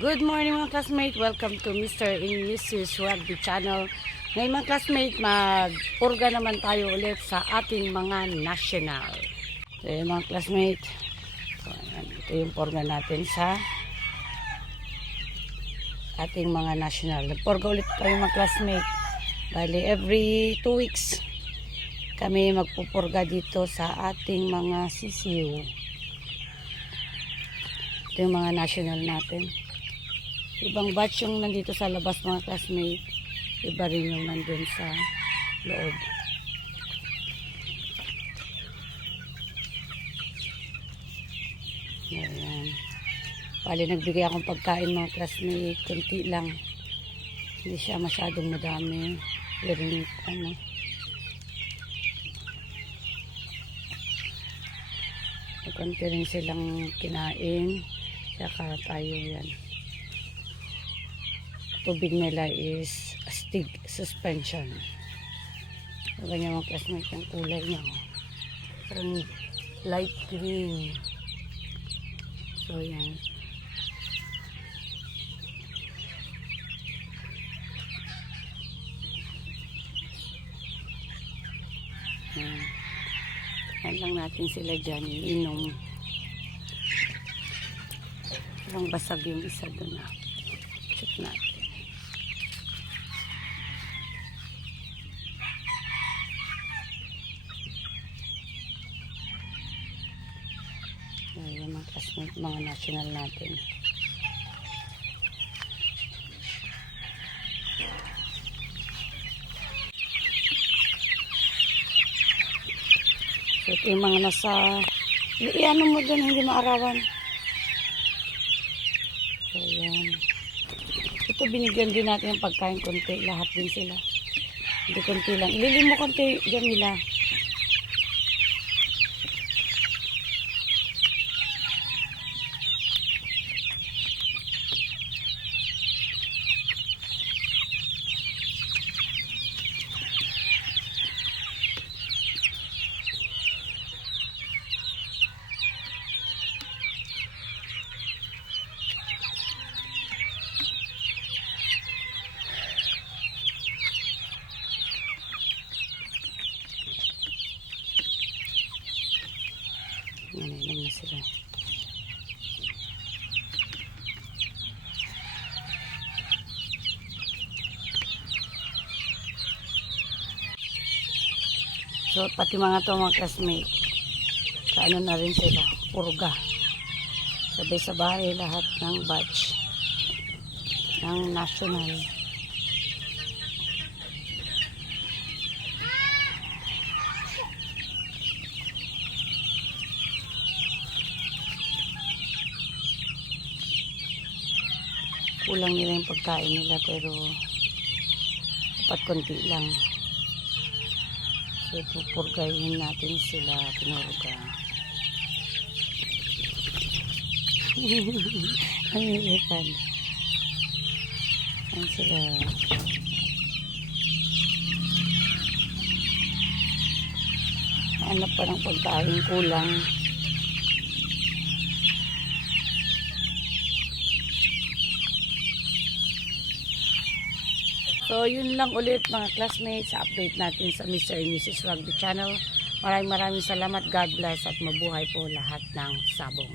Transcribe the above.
Good morning mga classmate. Welcome to Mr. and Mrs. Rugby Channel. Ngayon mga classmate, magpurga naman tayo ulit sa ating mga national. So yun mga classmate. So, ito yung purga natin sa ating mga national. Nagpurga ulit tayo mga classmate. Bali, every 2 weeks kami magpupurga dito sa ating mga sisiw. Ito yung mga national natin. Ibang batch yung nandito sa labas mga classmate. Iba rin yung nandun sa loob. Ayan. Bali nagbigay akong pagkain mga classmate. Kunti lang. Hindi siya masyadong madami. Pero ano. Kunti rin silang kinain. Saka tayo yan. Tubig nila is astig suspension. So, ganyan mga classmate yung kulay niya. Parang light green. So yan. Yan lang natin sila dyan inom. Parang basag yung isa doon na. Check natin. Ayan mga classmate, mga national natin. So ito yung mga nasa iano mo dyan, hindi maarawan. So yan. Ito binigyan din natin yung pagkain konti, lahat din sila. Hindi konti lang. Ililim mo konti dyan nila. Inom na sila. So pati mga to mga classmate, kaano na rin sila, purga. Sabay-sabay lahat ng batch ng national. Kulang nila yung pagkain nila pero dapat konti lang. So pupurgayin natin sila, pinurga. Ang ilipan. Ang sila. Hanap pa ng pagkain, kulang. So, yun lang ulit mga classmates sa update natin sa Mr. and Mrs. Rugby Channel. Maraming salamat. God bless at mabuhay po lahat ng sabong.